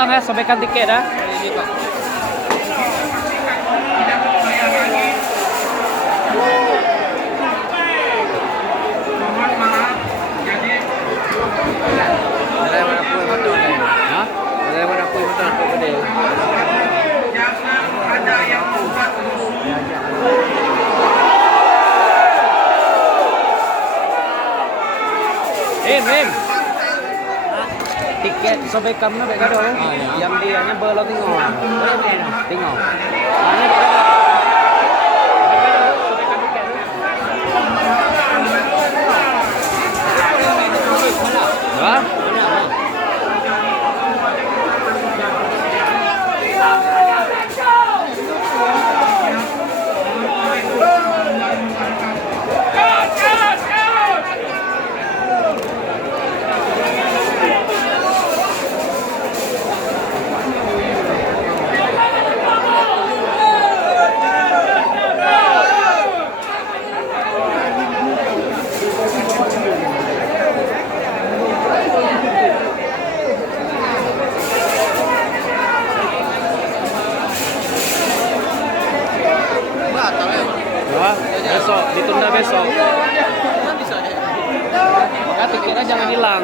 hilang ya, sobekan tiket ya. Im. Tiket sobekan na beka dong. Yang dianya belum tinggal. Tinggal. Ini beka dong. Sobekan tiket. Hah? Besok, ditunda besok. Maka tiketnya jangan hilang.